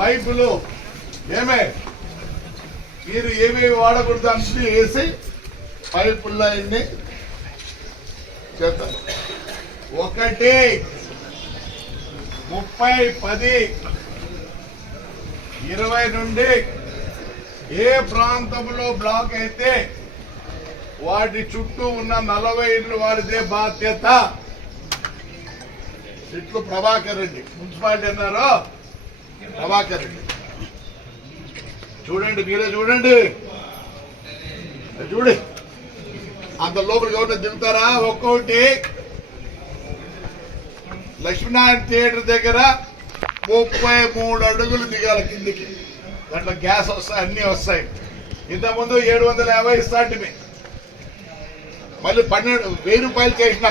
పైపులు మీరు ఏమేమి వాడకూడదు అంటే వేసి పైపుల్లో అన్ని చేస్తారు. 1/30/20 నుండి ఏ ప్రాంతంలో బ్లాక్ అయితే వాటి చుట్టూ ఉన్న 40 ఇళ్ళు వారిదే బాధ్యత. ఇట్లు ప్రభాకర్ రెడ్డి మున్సిపాలిటీ అన్నారో ప్రభాకర్ రెడ్డి. చూడండి, మీరే చూడండి, చూడండి అంత లోపలికి ఎవరైనా దిగుతారా? ఒక్కొక్కటి లక్ష్మీనారాయణ థియేటర్ దగ్గర 33 అడుగులు దిగాలి కిందికి. దాంట్లో గ్యాస్ వస్తాయి, అన్నీ వస్తాయి. ఇంతకుముందు 750 ఇస్తాంటివి, మళ్ళీ 12,000 రూపాయలు చేసిన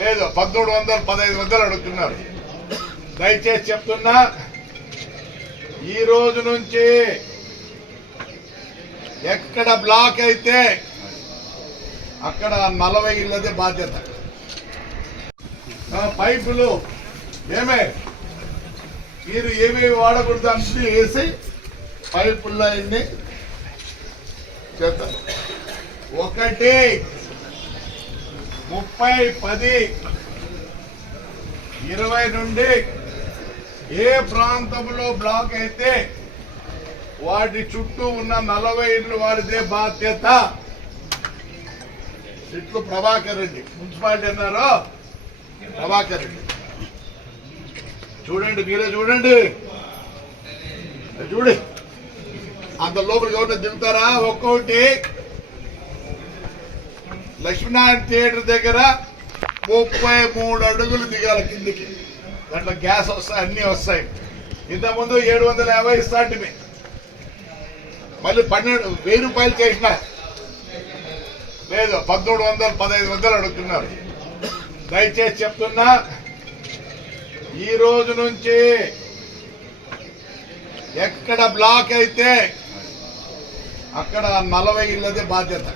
లేదు, 1,300 1,500 అడుగుతున్నారు. దయచేసి చెప్తున్నా, ఈ రోజు నుంచి ఎక్కడ బ్లాక్ అయితే అక్కడ 40 ఇళ్ళదే బాధ్యత. పైపులు మీరు ఏమేమి వాడకూడదు అంటే వేసి పైపుల్లో అన్ని చేస్తారు. 1/30/20 నుండి ఏ ప్రాంతంలో బ్లాక్ అయితే వాటి చుట్టూ ఉన్న 40 ఇళ్ళు వారిదే బాధ్యత. ఇట్లు ప్రభాకర్ రెడ్డి మున్సిపాలిటీ అన్నారో ప్రభాకర్ రెడ్డి. చూడండి, మీరే చూడండి, చూడండి అంత లోపలికి ఎవరైనా దిగుతారా? ఒక్కొక్కటి లక్ష్మీనారాయణ థియేటర్ దగ్గర 33 అడుగులు దిగాలి కిందికి. దాంట్లో గ్యాస్ వస్తాయి, అన్నీ వస్తాయి. ఇంతకుముందు 750 ఇస్తాంటివి, మళ్ళీ 12,000 రూపాయలు చేసిన లేదు, 1,300 1,500 అడుగుతున్నారు. దయచేసి చెప్తున్నా, ఈ రోజు నుంచి ఎక్కడ బ్లాక్ అయితే అక్కడ 40 ఇళ్ళదే బాధ్యత.